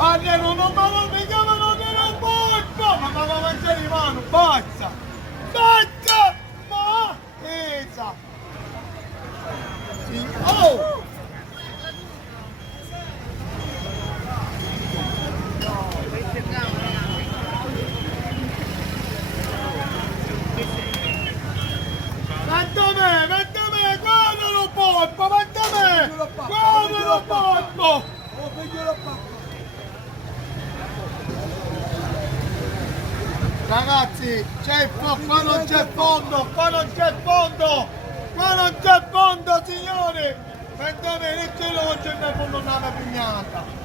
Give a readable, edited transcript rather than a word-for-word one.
Almeno non mi chiamano nel porco, ma va a mangiare di mano, basta! Basta! Ma! Esa! Sì. Oh! Mettami, guardalo porco, mettami! Guardalo porco! Ragazzi, qua non c'è fondo, qua non c'è fondo, qua non c'è fondo, signori! Mettami, che lo c'è nel fondo una pignata!